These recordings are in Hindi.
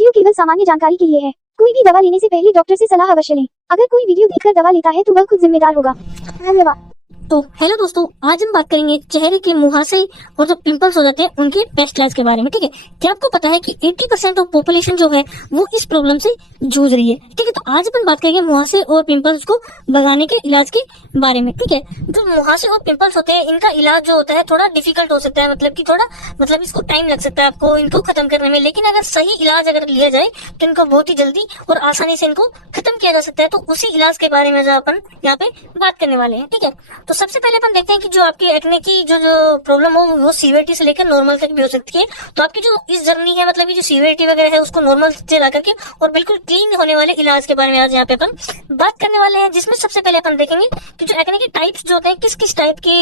वीडियो केवल सामान्य जानकारी के लिए है। कोई भी दवा लेने से पहले डॉक्टर से सलाह अवश्य लें। अगर कोई वीडियो देखकर दवा लेता है तो वह खुद जिम्मेदार होगा। धन्यवाद। तो हेलो दोस्तों, आज हम बात करेंगे चेहरे के मुहासे और जो पिंपल्स हो जाते हैं उनके बेस्ट इलाज के बारे में। ठीक है, क्या आपको पता है कि 80% ऑफ पॉपुलेशन जो है वो इस प्रॉब्लम से जूझ रही है। ठीक है, तो आज अपन बात करेंगे मुहासे और पिंपल्स को भगाने के इलाज के बारे में। ठीक है, जो मुहासे और पिंपल्स होते हैं इनका इलाज जो होता है थोड़ा डिफिकल्ट हो सकता है, मतलब इसको टाइम लग सकता है आपको इनको खत्म करने में। लेकिन अगर सही इलाज अगर लिया जाए तो इनको बहुत ही जल्दी और आसानी से इनको खत्म किया जा सकता है। तो उसी इलाज के बारे में जो अपन यहाँ पे बात करने वाले हैं। ठीक है, तो सबसे पहले अपन देखते हैं कि जो आपकी एक्ने की जो प्रॉब्लम हो वो सीवियरिटी से लेकर नॉर्मल तक भी हो सकती है। तो आपकी जो इस जर्नी है, मतलब ये जो सीवियरिटी वगैरह है उसको नॉर्मल से ला करके और बिल्कुल क्लीन होने वाले इलाज के बारे में आज यहाँ पे अपन बात करने वाले हैं। जिसमें सबसे पहले अपन देखेंगे कि जो एक्ने के टाइप्स जो होते हैं, किस किस टाइप के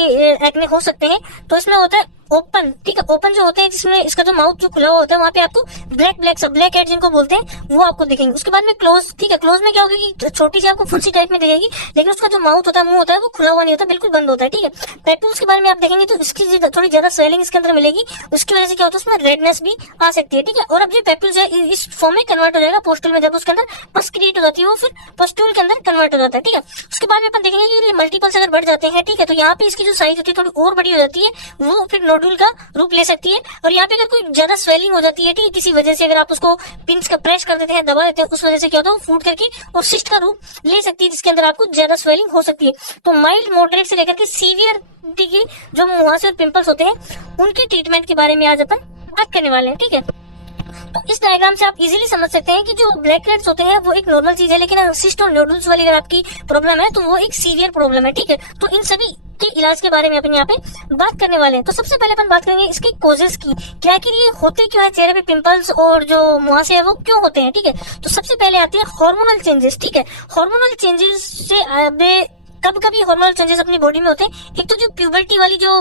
एक्ने हो सकते हैं। तो इसमें होता है ओपन। ठीक है, ओपन जो होते हैं जिसमें इसका जो माउथ जो खुला हुआ होता है वहाँ पे आपको ब्लैक हेड जिनको बोलते हैं वो आपको दिखेंगे। उसके बाद में क्लोज। ठीक है, क्लोज में क्या होगा कि छोटी सी आपको फुंसी टाइप में दिखेगी, लेकिन उसका जो माउथ होता है, मुंह होता है, वो खुला हुआ नहीं होता, बिल्कुल बंद होता है। ठीक है, पेटल्स के बारे में आप देखेंगे तो इसकी थोड़ी ज्यादा स्वेलिंग इसके अंदर मिलेगी। उसकी वजह से क्या होता है उसमें रेडनेस भी आ सकती है। ठीक है, और अब जो पेटल्स है इस फॉर्म में कन्वर्ट हो जाएगा पोस्टल में, जब उसके अंदर पस क्रिएट हो जाती है वो फिर पस्टूल के अंदर कन्वर्ट हो जाता है। ठीक है, उसके बाद में अपन देखेंगे कि मल्टीपल्स अगर बढ़ जाते हैं, ठीक है, तो यहाँ पे इसकी जो साइज होती है थोड़ी और बड़ी हो जाती है, वो फिर नोडुल का रूप ले सकती है। और यहाँ पे अगर कोई ज्यादा स्वेलिंग हो जाती है, ठीक है, किसी वजह से अगर आप उसको पिंच का प्रेस कर देते हैं, दबा देते हैं, उस वजह से क्या होता है वो फूट करके और सिस्ट का रूप ले सकती है, जिसके अंदर आपको ज्यादा स्वेलिंग हो सकती है। तो माइल्ड, मॉडरेट से लेकर के सीवियर की जो मुहासे और पिंपल्स होते हैं उनके ट्रीटमेंट के बारे में आज अपन बात करने वाले हैं। ठीक है, तो इस डायग्राम से आप इजीली समझ सकते हैं कि जो ब्लैक हेड्स होते हैं वो एक नॉर्मल चीज है, लेकिन सिस्ट और नोडल्स वाली अगर आपकी प्रॉब्लम है तो वो एक सीवियर प्रॉब्लम है। ठीक है, तो इन सभी के इलाज के बारे में अपन यहाँ पे बात करने वाले हैं। तो सबसे पहले अपन बात करेंगे इसके कोजेस की, क्या कि ये होते क्यों है, चेहरे पे पिंपल्स और जो मुहासे है वो क्यों होते हैं। ठीक है, तो सबसे पहले आती है हार्मोनल चेंजेस। ठीक है, हार्मोनल चेंजेस से कब कभी हार्मोनल चेंजेस अपनी बॉडी में होते हैं। एक तो जो प्यूबर्टी वाली जो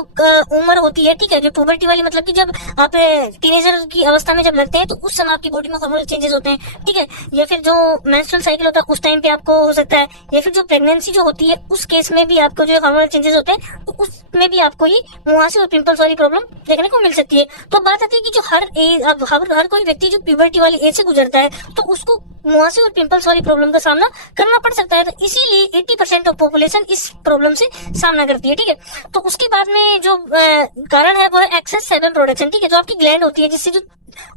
उम्र होती है, ठीक है, जो प्यूबर्टी वाली मतलब कि जब आप टीनेजर की अवस्था में जब लगते हैं तो उस समय आपकी बॉडी में हार्मोनल चेंजेस होते हैं। ठीक है, या फिर जो मेंस्ट्रुअल साइकिल होता है उस टाइम पे आपको हो सकता है, या फिर जो प्रेगनेंसी जो होती है उस केस में भी आपको जो हार्मोनल चेंजेस होते हैं तो उसमें भी आपको ये मुहासे और पिंपल्स वाली प्रॉब्लम देखने को मिल सकती है। तो बात आती है कि जो हर कोई व्यक्ति जो प्यूबर्टी वाली एज से गुजरता है तो उसको मुहासे और पिंपल्स वाली प्रॉब्लम का सामना करना पड़ सकता है। तो इसीलिए 80% ऑफ पॉपुलेशन इस प्रॉब्लम से सामना करती है। ठीक है, तो उसके बाद में जो कारण है वो है एक्सेस सेबम प्रोडक्शन। ठीक है, जो आपकी ग्लैंड होती है जिससे जो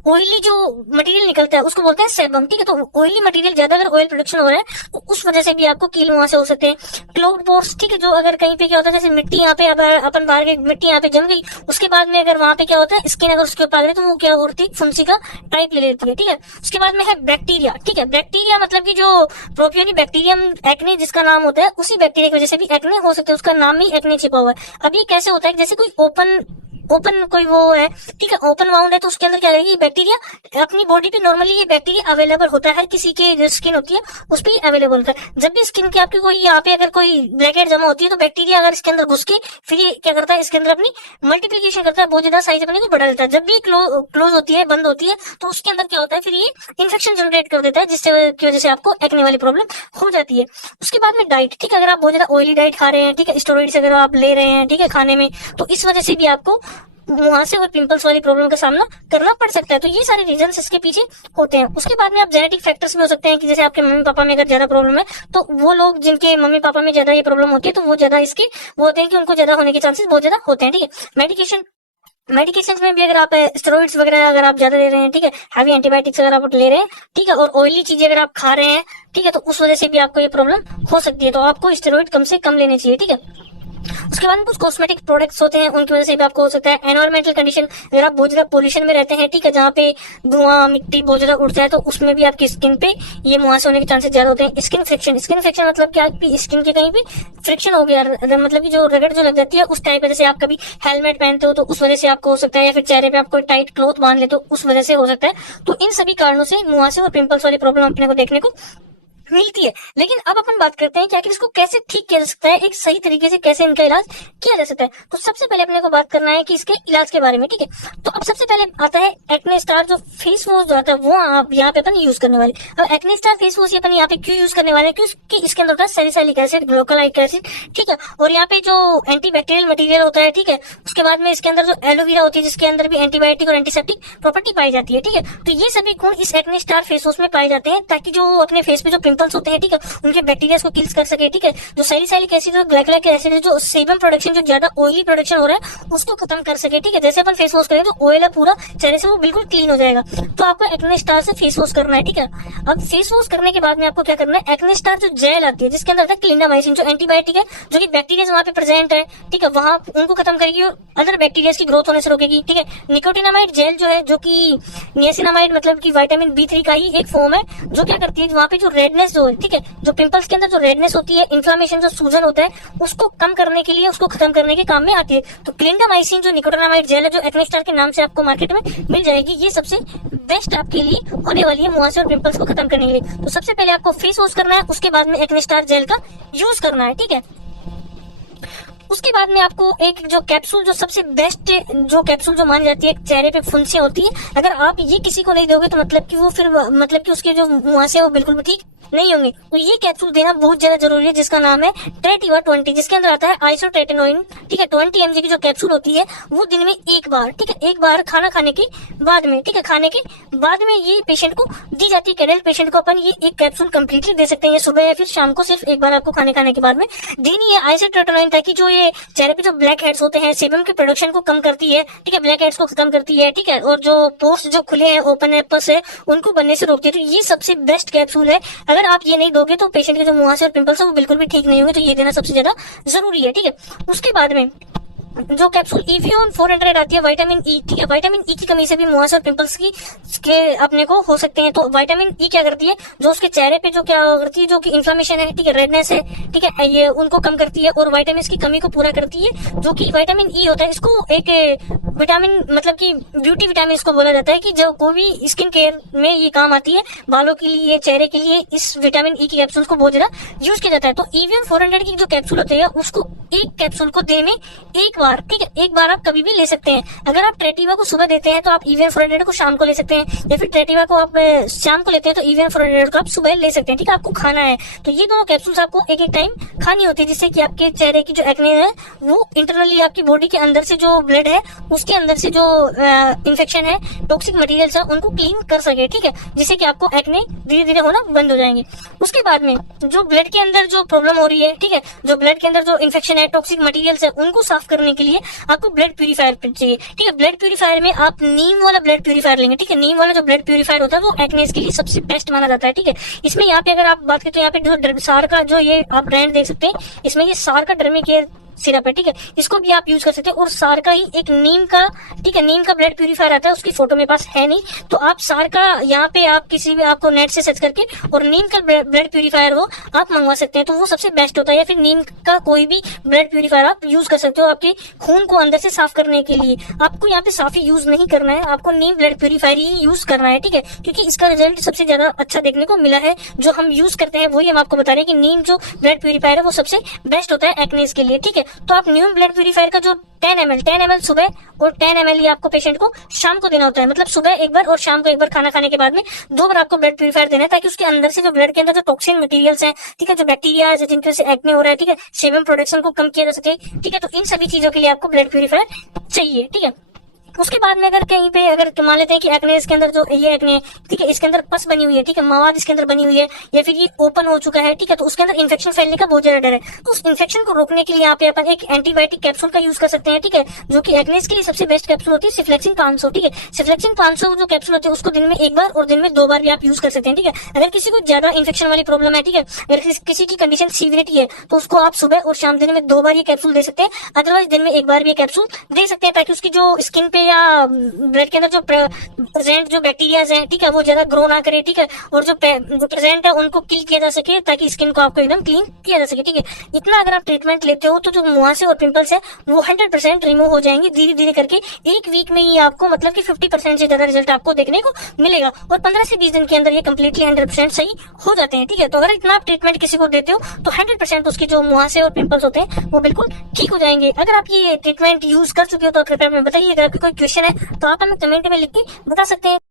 ऑयली जो मटेरियल निकलता है उसको बोलते हैं सेबम। ठीक है, तो ऑयली मटेरियल ज्यादा अगर ऑयल प्रोडक्शन हो रहा है तो उस वजह से भी आपको कील मुहासे हो सकते हैं। Cloud pores. ठीक है, जो अगर कहीं पे क्या होता है जैसे मिट्टी यहाँ पे अपन बाहर गए, मिट्टी यहाँ पे जम गई, उसके बाद में अगर वहां पे क्या होता है स्किन अगर उसके ऊपर आ गई तो वो क्या होती है फुंसी का टाइप ले लेती है। ठीक है, उसके बाद में है बैक्टीरिया। ठीक है, बैक्टीरिया मतलब की जो प्रोपियोनी बैक्टीरियम एक्ने जिसका नाम होता है उसी बैक्टीरिया की वजह से भी एक्ने हो सकते हैं, उसका नाम ही एक्ने छिपा हुआ है। अब ये कैसे होता है जैसे कोई ओपन कोई वो है, ठीक है, ओपन वाउंड है तो उसके अंदर क्या रहेगी बैक्टीरिया अपनी बॉडी पे नॉर्मली ये बैक्टीरिया अवेलेबल होता है, किसी के जो स्किन होती है उस पर अवेलेबल होता है। जब भी स्किन की आपकी कोई यहाँ पे अगर कोई ब्लैकहेड जमा होती है तो बैक्टीरिया अगर इसके अंदर घुस के फिर ये क्या करता है इसके अंदर अपनी मल्टीप्लीकेशन करता है, बहुत ज्यादा साइज अपने को बढ़ा देता है। जब भी क्लोज होती है, बंद होती है, तो उसके अंदर क्या होता है फिर ये इन्फेक्शन जनरेट कर देता है, जिससे की वजह से आपको एक्ने वाली प्रॉब्लम हो जाती है। उसके बाद में डाइट। ठीक है, अगर आप बहुत ज्यादा ऑयली डाइट खा रहे हैं, ठीक है, स्टेरॉइड्स अगर आप ले रहे हैं, ठीक है, खाने में, तो इस वजह से भी आपको मुहासे और पिंपल्स वाली प्रॉब्लम का सामना करना पड़ सकता है। तो ये सारे रीजंस इसके पीछे होते हैं। उसके बाद में आप जेनेटिक फैक्टर्स में हो सकते हैं कि जैसे आपके मम्मी पापा में अगर ज्यादा प्रॉब्लम है तो वो लोग जिनके मम्मी पापा में ज्यादा ये प्रॉब्लम होती है तो वो ज्यादा इसके वो होते हैं कि उनको ज्यादा होने के चांसेस बहुत ज्यादा होते हैं। ठीक है, मेडिकेशन में भी अगर आप स्टेरॉइड्स वगैरह अगर आप ज्यादा ले रहे हैं, ठीक है, हैवी एंटीबायोटिक्स अगर आप ले रहे हैं, ठीक है, और ऑयली चीजें अगर आप खा रहे हैं, ठीक है, तो उस वजह से भी आपको ये प्रॉब्लम हो सकती है। तो आपको स्टेरॉइड कम से कम लेने चाहिए। ठीक है, उसके बाद कुछ कॉस्मेटिक प्रोडक्ट्स होते हैं उनकी वजह से भी आपको हो सकता है। एनवायरमेंटल कंडीशन, अगर आप बहुत ज्यादा पोल्यूशन में रहते हैं, ठीक है, जहाँ पे धुआं मिट्टी बहुत ज्यादा उड़ता है तो उसमें भी आपकी स्किन पे ये मुहासे होने के चांसेस ज्यादा होते हैं। स्किन फ्रिक्शन मतलब कि आपकी स्किन के कहीं पे फ्रिक्शन हो गया, मतलब कि जो रगड़ जो लग जाती है उस टाइप जैसे आप कभी हेलमेट पहनते हो तो उस वजह से आपको हो सकता है, या फिर चेहरे पे आप कोई टाइट क्लॉथ बांध लेते हो उस वजह से हो सकता है। तो इन सभी कारणों से मुहासे और पिंपल्स वाली प्रॉब्लम अपने को देखने को मिलती है। लेकिन अब अपन बात करते हैं कि आखिर इसको कैसे ठीक किया जा सकता है, एक सही तरीके से कैसे इनका इलाज किया जा सकता है। तो सबसे पहले अपने को बात करना है कि इसके इलाज के बारे में, ठीक है। तो अब सबसे पहले आता है एक्ने स्टार जो फेस वॉश जो आता है, वो आप यहाँ पे अपन यूज करने वाले। अब एक्ने स्टार फेस वॉश अपन यहाँ पे क्यों यूज करने वाले हैं, क्योंकि इसके अंदर होता है सैलिसाइलिक एसिड, ग्लूकोलाइक एसिड, ठीक है। और यहाँ पे जो एंटीबैक्टीरियल मटेरियल होता है, ठीक है। उसके बाद में इसके अंदर जो एलोवेरा होती है, जिसके अंदर भी एंटीबायोटिक और एंटीसेप्टिक प्रॉपर्टी पाई जाती है, ठीक है। तो ये सभी गुण इस एक्ने स्टार फेस वॉश में पाए जाते हैं, ताकि जो अपने फेस पे जो पिंपल्स होते हैं, ठीक है, उनके बैक्टीरिया को किल्स कर सके, ठीक है। जो सैलिसाइलिक एसिड और ग्लाइकोलाइक एसिड है, जो सेबम प्रोडक्शन, जो ज्यादा ऑयली प्रोडक्शन हो रहा है, उसको खत्म कर सके, ठीक है। जैसे अपन फेस वॉश करेंगे तो ऑयल है पूरा चेहरे से वो बिल्कुल क्लीन हो जाएगा। तो आपको एक्ने स्टार से फेस वॉश करना है, ठीक है। अब फेस वॉश करने के बाद में आपको क्या करना है, एक्ने स्टार जो जेल आती है, जिसके अंदर होता है क्लिंडामाइसिन, जो एंटीबायोटिक है, जो कि बैक्टीरिया वहां पे प्रेजेंट है, ठीक है, वहां उनको खत्म करेगी और अदर बैक्टीरिया की ग्रोथ होने से रोकेगी, ठीक है। निकोटिनामाइड जेल जो है, जो कि नियासिनामाइड मतलब कि विटामिन B3 का ही एक फॉर्म है, जो क्या करती है, वहां पे जो रेडनेस जो है, ठीक है, जो पिंपल्स के अंदर जो रेडनेस होती है, इन्फ्लामेशन, जो सूजन होता है, उसको कम करने के लिए, उसको खत्म करने के काम में आती है। तो क्लिंडामाइसिन जो निकोटिनामाइड जेल है, जो एक्ने स्टार के नाम से आपको मार्केट में मिल जाएगी, ये सबसे बेस्ट आपके लिए होने वाली है मुहासे और पिंपल्स को खत्म करने के लिए। तो सबसे पहले आपको फेस वॉश करना है, उसके बाद में एक्ने स्टार जेल का यूज करना है, ठीक है। उसके बाद में आपको एक जो कैप्सूल, जो सबसे बेस्ट जो कैप्सूल जो मानी जाती है चेहरे पे फुंसियां होती है, अगर आप ये किसी को नहीं दोगे तो मतलब कि वो फिर मतलब कि उसके जो मुहासे है वो बिल्कुल भी ठीक नहीं होंगे। तो ये कैप्सूल देना बहुत ज्यादा जरूरी है, जिसका नाम है ट्रेटिवा 20, जिसके अंदर आता है आइसोट्रेटिनोइन, ठीक है। 20 mg की जो कैप्सूल होती है, वो दिन में एक बार, ठीक है, एक बार खाना खाने के बाद में, ठीक है, खाने के बाद में ये पेशेंट को दी जाती है। एडल्ट पेशेंट को अपन ये एक कैप्सूल कंप्लीटली दे सकते हैं, ये सुबह या फिर शाम को सिर्फ एक बार आपको खाने के बाद में देनी है आइसोट्रेटिनोइन, ताकि जो ये चेहरे पे जो ब्लैक हेड्स होते हैं, सेबम के प्रोडक्शन को कम करती है, ठीक है, ब्लैक हेड्स को खत्म करती है, ठीक है, और जो पोर्स जो खुले हैं, ओपन एप्पल्स है, उनको बनने से रोकती है। तो ये सबसे बेस्ट कैप्सूल है। अगर आप ये नहीं दोगे तो पेशेंट के जो मुहासे और पिंपल्स है वो बिल्कुल भी ठीक नहीं होंगे। तो ये देना सबसे ज्यादा जरूरी है, ठीक है। उसके बाद में जो कैप्सूल इवियन 400 आती है, विटामिन ई, ठीक है, विटामिन ई की कमी से भी मुहासे और पिंपल्स के अपने को हो सकते हैं। तो विटामिन ई क्या करती है, जो उसके चेहरे पे जो क्या करती है, जो कि इन्फ्लामेशन है, ठीक है, रेडनेस है, ठीक है, ये उनको कम करती है और विटामिन की कमी को पूरा करती है। जो कि विटामिन ई होता है, इसको एक विटामिन मतलब कि ब्यूटी विटामिन इसको बोला जाता है, कि जो कोई भी स्किन केयर में ये काम आती है, बालों के लिए, चेहरे के लिए, इस विटामिन ई की कैप्सूल को बहुत ज्यादा यूज किया जाता है। तो इवियन 400 की जो कैप्सूल होती है, उसको एक कैप्सूल को दिन में एक बार, ठीक है, एक बार आप कभी भी ले सकते हैं। अगर आप ट्रेटिवा को सुबह देते हैं तो आप इवियन 400 को शाम को ले सकते हैं, या फिर ट्रेटिवा को आप शाम को लेते हैं तो इवियन 400 को आप सुबह ले सकते हैं, ठीक है। आपको खाना है तो ये दोनों कैप्सूल्स आपको एक एक टाइम खानी होती है, जिससे कि आपके चेहरे की जो एक्ने है वो इंटरनली आपकी बॉडी के अंदर से जो ब्लड है, उसके अंदर से जो इन्फेक्शन है, टॉक्सिक मटेरियल्स है, उनको क्लीन कर सके, ठीक है, जिससे कि आपको एक्ने धीरे धीरे होना बंद हो जाएंगे। उसके बाद में जो ब्लड के अंदर जो प्रॉब्लम हो रही है, ठीक है, जो ब्लड के अंदर जो इन्फेक्शन है, टॉक्सिक मटेरियल्स है, उनको साफ करने के लिए आपको ब्लड प्यूरीफायर चाहिए, ठीक है। ब्लड प्यूरीफायर में आप नीम वाला ब्लड प्यूरीफायर लेंगे, ठीक है। नीम वाला जो ब्लड प्यूरीफायर होता है वो एक्नेस के लिए सबसे बेस्ट माना जाता है, ठीक है। इसमें यहाँ पे अगर आप बात करें तो यहाँ पे जो सार का जो ये आप ब्रांड देख सकते हैं, इसमें ये सार का डर्मी केयर सिरप है, ठीक है, इसको भी आप यूज कर सकते हैं। और सार का ही एक नीम का, ठीक है, नीम का ब्लड प्यूरीफायर आता है, उसकी फोटो मेरे पास है नहीं, तो आप सार का यहाँ पे आप किसी भी आपको नेट से सर्च करके और नीम का ब्लड प्यूरीफायर वो आप मंगवा सकते हैं, तो वो सबसे बेस्ट होता है। या फिर नीम का कोई भी ब्लड प्यूरीफायर आप यूज कर सकते हो आपके खून को अंदर से साफ करने के लिए। आपको यहाँ पे साफी यूज नहीं करना है, आपको नीम ब्लड प्यूरीफायर ही यूज करना है, ठीक है, क्योंकि इसका रिजल्ट सबसे ज्यादा अच्छा देखने को मिला है। जो हम यूज करते हैं वही हम आपको बता रहे हैं कि नीम जो ब्लड प्यूरीफायर है वो सबसे बेस्ट होता है एक्नेस के लिए, ठीक है। तो आप नीम ब्लड प्यूरीफायर का जो 10 ml सुबह और 10 ml आपको पेशेंट को शाम को देना होता है, मतलब सुबह एक बार और शाम को एक बार खाना खाने के बाद में 2 बार आपको ब्लड प्यूरीफायर देना है, ताकि उसके अंदर से जो ब्लड के अंदर जो टॉक्सिन मटेरियल्स हैं, ठीक है, जो बैक्टीरिया है, जिनके से एक्ने हो रहा है, ठीक है, सेबम प्रोडक्शन को कम किया जा सके, ठीक है। तो इन सभी चीजों के लिए आपको ब्लड प्यूरीफायर चाहिए, ठीक है। उसके बाद में अगर कहीं पे अगर मान लेते हैं कि एक्ने इसके अंदर जो ये एक्ने, ठीक है, इसके अंदर पस बनी हुई है, ठीक है, मवाद इसके अंदर बनी हुई है, या फिर ये ओपन हो चुका है, ठीक है, तो उसके अंदर इन्फेक्शन फैलने का बहुत ज्यादा डर है। तो उस इन्फेक्शन को रोकने के लिए यहाँ पे अपन एक एंटीबायोटिक कैप्सूल का यूज कर सकते हैं, ठीक है, जो कि एक्ने के लिए सबसे बेस्ट कैप्सूल होती है सिफ्लेक्सिन 500, ठीक है। सिफ्लेक्सिन 500 जो कैप्सूल होती है उसको दिन में एक बार और दिन में 2 बार भी आप यूज कर सकते हैं, ठीक है। अगर किसी को ज्यादा इन्फेक्शन वाली प्रॉब्लम है, ठीक है, अगर किसी की कंडीशन सीवियरिटी है तो उसको आप सुबह और शाम दिन में 2 बार ये कैप्सूल दे सकते हैं, अदरवाइज दिन में एक बार भी ये कैप्सूल दे सकते हैं, ताकि उसकी जो स्किन पे या ब्लड के अंदर जो प्रेजेंट जो बैक्टीरियाज हैं, ठीक है, वो ज्यादा ग्रो ना करे, ठीक है, और जो प्रेजेंट है उनको किल किया जा सके ताकि स्किन को आपको एकदम क्लीन किया जा सके, ठीक है। इतना अगर आप ट्रीटमेंट लेते हो तो जो मुहासे और पिंपल्स है वो 100% रिमूव हो जाएंगे धीरे धीरे करके। एक वीक में ही आपको मतलब कि 50% से ज्यादा रिजल्ट आपको देखने को मिलेगा और 15 से 20 दिन के अंदर ये कम्प्लीटली 100% सही हो जाते हैं, ठीक है। तो अगर इतना आप ट्रीटमेंट किसी को देते हो तो 100% उसके जो मुहासे और पिंपल्स होते हैं वो बिल्कुल ठीक हो जाएंगे। अगर आप ये ट्रीटमेंट यूज कर चुके हो तो कृपया हमें बताइए। अगर आपका कोई क्वेश्चन है तो आप हमें कमेंट में लिख के बता सकते हैं।